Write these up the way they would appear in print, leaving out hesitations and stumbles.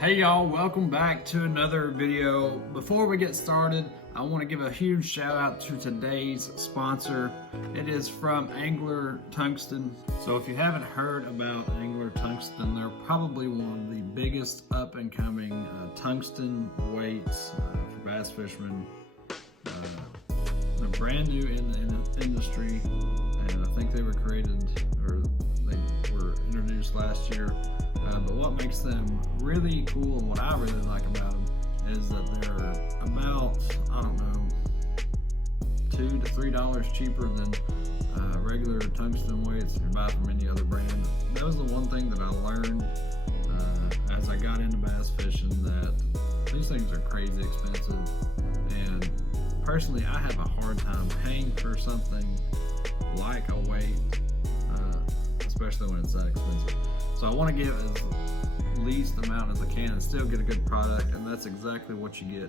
Hey y'all, welcome back to another video. Before we get started, I want to give a huge shout out to today's sponsor. It is from Angler Tungsten. So if you haven't heard about Angler Tungsten, they're probably one of the biggest up and coming tungsten weights for bass fishermen. They're brand new in the industry, and I think they were created, or they were introduced last year. But what makes them really cool and what I really like about them is that they're about, I don't know, $2 to $3 cheaper than regular tungsten weights if you buy from any other brand. That was the one thing that I learned as I got into bass fishing, that these things are crazy expensive. And personally, I have a hard time paying for something like a weight, especially when it's that expensive. So I want to give as least amount as I can and still get a good product, and that's exactly what you get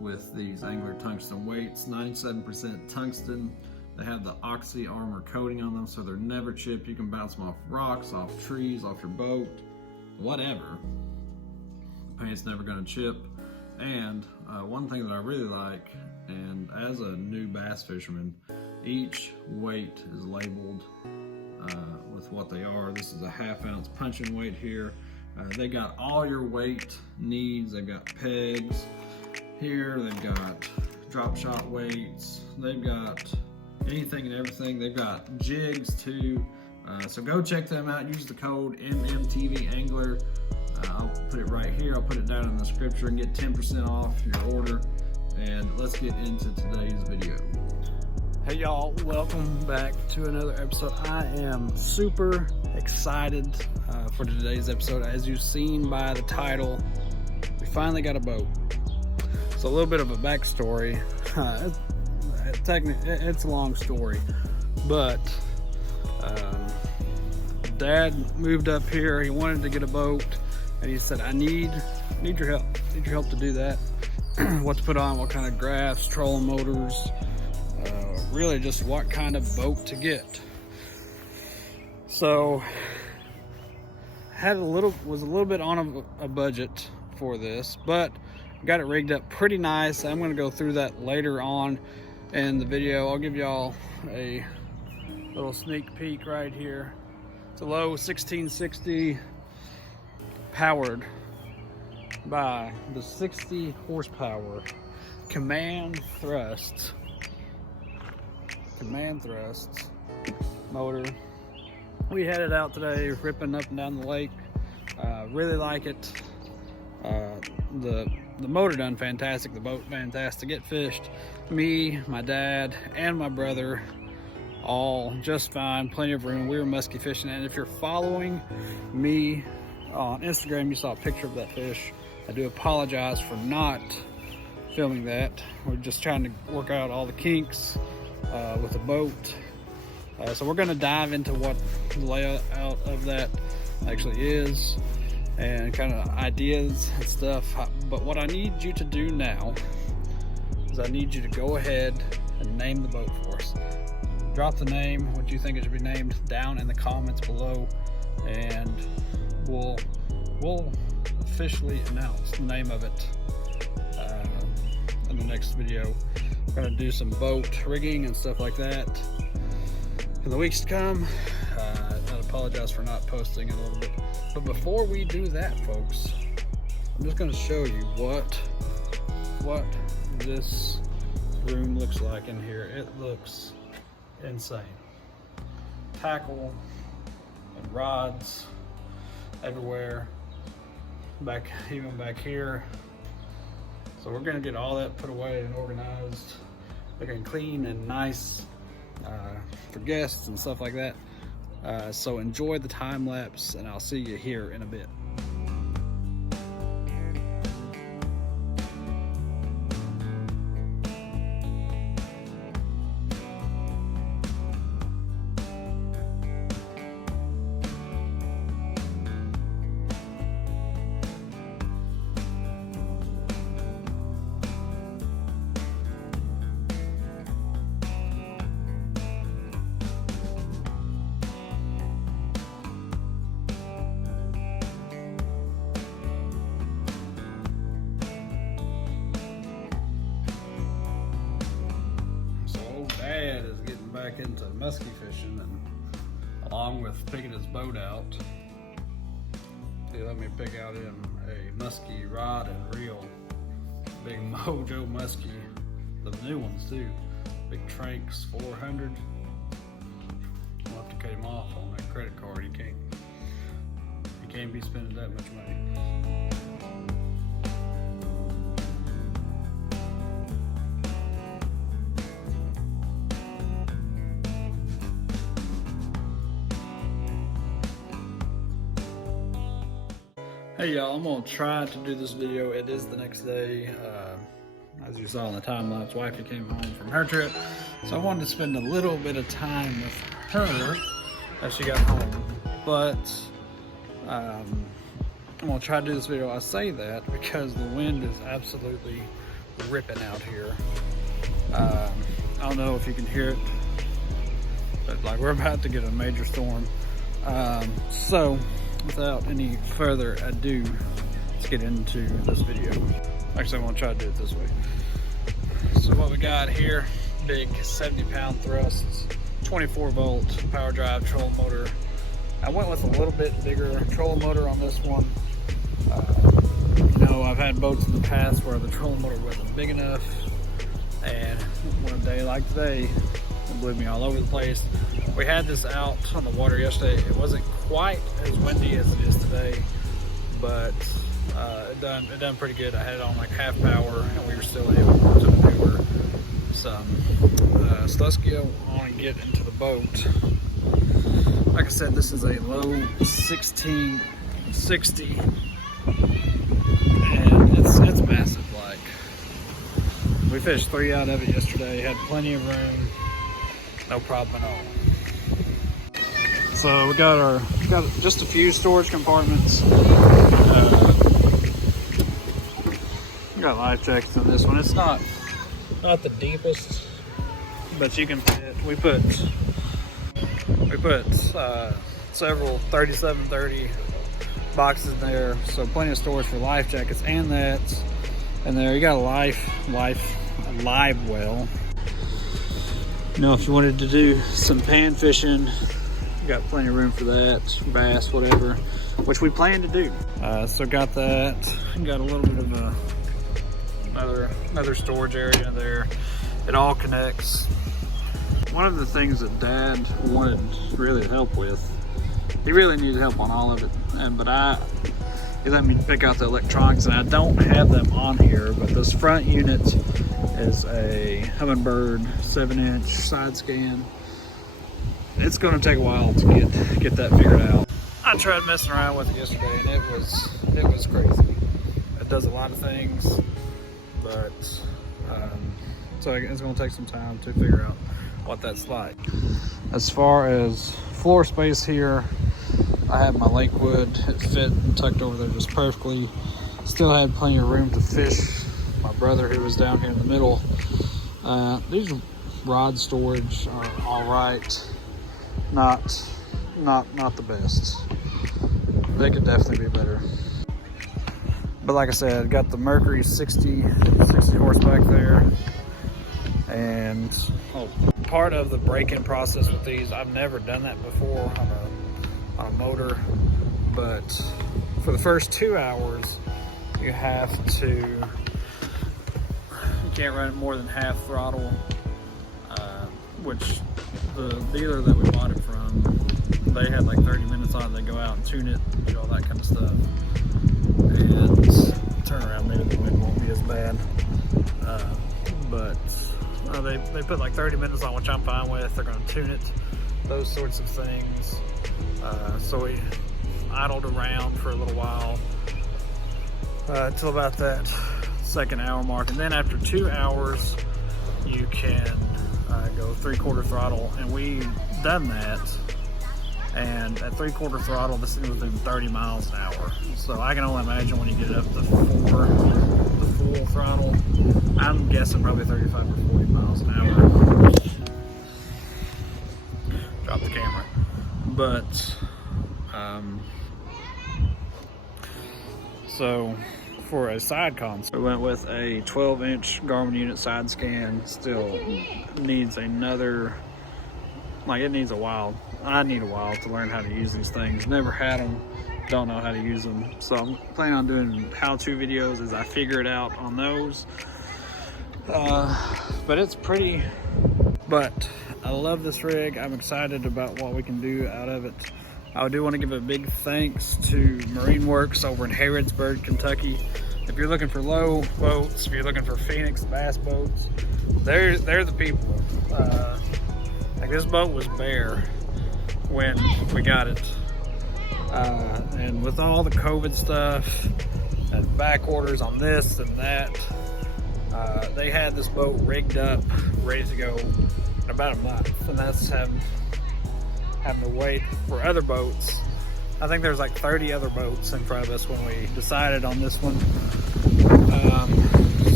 with these Angler Tungsten weights. 97% tungsten. They have the Oxy Armor coating on them, so they're never chipped. You can bounce them off rocks, off trees, off your boat, whatever. The paint's never going to chip. And one thing that I really like, and as a new bass fisherman, each weight is labeled with what they are. This is a 1/2 ounce punching weight here. They got all your weight needs. They've got pegs here. They've got drop shot weights. They've got anything and everything. They've got jigs too. So go check them out. Use the code MMTVAngler. I'll put it right here. I'll put it down in the description and get 10% off your order. And let's get into today's video. Hey y'all, welcome back to another episode. I am super excited for today's episode. As you've seen by the title, we finally got a boat. So a little bit of a backstory. It's a long story, but Dad moved up here. He wanted to get a boat, and he said, I need your help. Need your help to do that. What to put on, what kind of graphs, trolling motors, really just what kind of boat to get. So was a little bit on a budget for this, but got it rigged up pretty nice. I'm going to go through that later on in the video. I'll give y'all a little sneak peek right here. It's a low 1660, powered by the 60 horsepower command thrust motor. We headed out today, ripping up and down the lake. Really like it. The motor done fantastic, the boat fantastic. It fished me, my dad, and my brother all just fine. Plenty of room. We were musky fishing, and if you're following me on Instagram, you saw a picture of that fish. I do apologize for not filming that. We're just trying to work out all the kinks with the boat. So we're going to dive into what the layout of that actually is and kind of ideas and stuff. But what I need you to do now is I need you to go ahead and name the boat for us. Drop the name, what you think it should be named, down in the comments below, and we'll officially announce the name of it in the next video. We're going to do some boat rigging and stuff like that in the weeks to come. I apologize for not posting in a little bit, but before we do that, folks, I'm just going to show you what this room looks like in here. It looks insane. Tackle and rods everywhere, even back here. So we're going to get all that put away and organized, looking clean and nice for guests and stuff like that. So enjoy the time lapse, and I'll see you here in a bit. into musky fishing, and along with picking his boat out, he let me pick out him a musky rod and reel, big Mojo musky, the new ones too, big Tranks 400. I'll have to cut him off on that credit card. He can't be spending that much money. Hey y'all, I'm gonna try to do this video. It is the next day. As you saw in the time lapse, wifey came home from her trip, so I wanted to spend a little bit of time with her as she got home. But I'm gonna try to do this video. I say that because the wind is absolutely ripping out here. I don't know if you can hear it, but like we're about to get a major storm. So without any further ado, let's get into this video. Actually, I'm gonna try to do it this way. So what we got here, big 70-pound thrusts, 24-volt power drive trolling motor. I went with a little bit bigger trolling motor on this one. You know, I've had boats in the past where the trolling motor wasn't big enough, and one day like today, it blew me all over the place. We had this out on the water yesterday. It wasn't quite as windy as it is today, but it done pretty good. I had it on like half power, and we were still able to maneuver some Slusky on and get into the boat. Like I said, this is a low 1660, and it's massive. Like, we fished 3 out of it yesterday. Had plenty of room, no problem at all. So we got just a few storage compartments. We got life jackets in this one. It's not the deepest, but you can fit. We put several 3730 boxes in there, so plenty of storage for life jackets and that. And there you got a live well. You know, if you wanted to do some pan fishing, you got plenty of room for that, bass, whatever, which we plan to do. So got that. Got a little bit of another storage area there. It all connects. One of the things that Dad wanted really to help with, he really needed help on all of it, but he let me pick out the electronics, and I don't have them on here, but this front unit is a Humminbird 7-inch side scan. It's going to take a while to get that figured out. I tried messing around with it yesterday, and it was crazy. It does a lot of things, but so it's going to take some time to figure out what that's like. As far as floor space here, I have my Lakewood. It fit and tucked over there just perfectly. Still had plenty of room to fish. My brother, who was down here in the middle, these rod storage are all right. Not the best. They could definitely be better. But like I said, got the Mercury 60 horse back there. And part of the break-in process with these, I've never done that before on a motor, but for the first 2 hours, you can't run it more than half throttle, which the dealer that we bought it from, they had like 30 minutes on it. They go out and tune it, do all that kind of stuff, and turnaround maybe the wind won't be as bad, but they put like 30 minutes on, which I'm fine with. They're going to tune it, those sorts of things. So we idled around for a little while until about that 2nd hour mark, and then after 2 hours you can go 3/4 throttle, and we done that, and at 3/4 throttle this thing was doing 30 miles an hour. So I can only imagine when you get it up to 4, the full throttle, I'm guessing probably 35 or 40 miles an hour. Drop the camera. But so for a side console, we went with a 12-inch Garmin unit side scan. Still needs another Like, it needs a while. I need a while to learn how to use these things. Never had them, don't know how to use them. So I'm planning on doing how-to videos as I figure it out on those. But it's pretty, but I love this rig. I'm excited about what we can do out of it. I do want to give a big thanks to Marine Works over in Harrodsburg, Kentucky. If you're looking for low boats, if you're looking for Phoenix bass boats, they're the people. Like, this boat was bare when we got it. And with all the COVID stuff and back orders on this and that, they had this boat rigged up, ready to go in about a month, and that's having to wait for other boats. I think there's like 30 other boats in front of us when we decided on this one.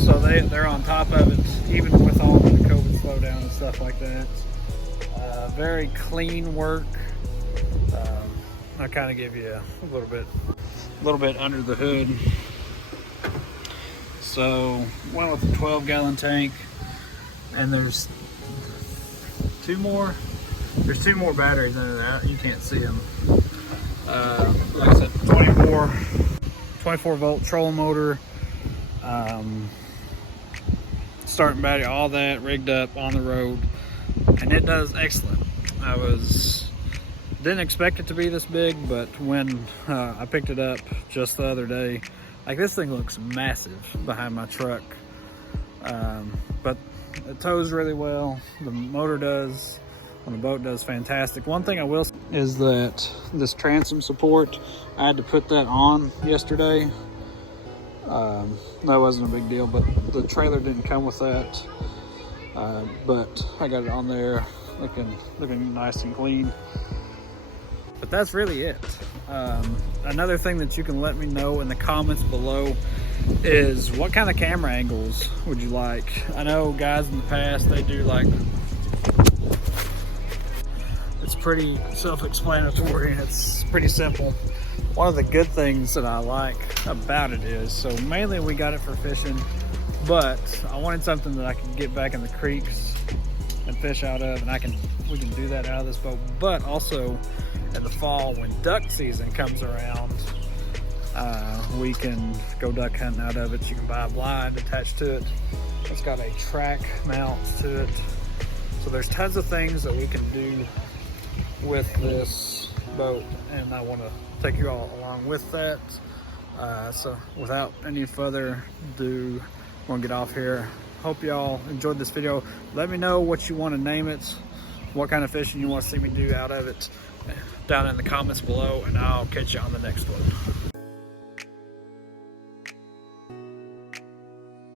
So they're on top of it, even with all the COVID slowdown and stuff like that. Very clean work. I'll kind of give you a little bit under the hood. So went with a 12-gallon tank, and there's two more batteries under that. You can't see them. Like I said, 24 volt trolling motor, starting battery, all that rigged up on the road, and it does excellent. Didn't expect it to be this big, but when I picked it up just the other day, like, this thing looks massive behind my truck. But it tows really well. The motor does, on the boat, does fantastic. One thing I will say is that this transom support, I had to put that on yesterday. That wasn't a big deal, but the trailer didn't come with that. But I got it on there, looking nice and clean. But that's really it. Another thing that you can let me know in the comments below is what kind of camera angles would you like? I know guys in the past, they do like, it's pretty self-explanatory and it's pretty simple. One of the good things that I like about it is, so mainly we got it for fishing, but I wanted something that I could get back in the creeks and fish out of, and we can do that out of this boat. But also in the fall, when duck season comes around, we can go duck hunting out of it. You can buy a blind attached to it. It's got a track mount to it. So there's tons of things that we can do with this boat, and I want to take you all along with that. So without any further ado, I'm gonna get off here. Hope y'all enjoyed this video. Let me know what you want to name it, what kind of fishing you want to see me do out of it down in the comments below, and I'll catch you on the next one.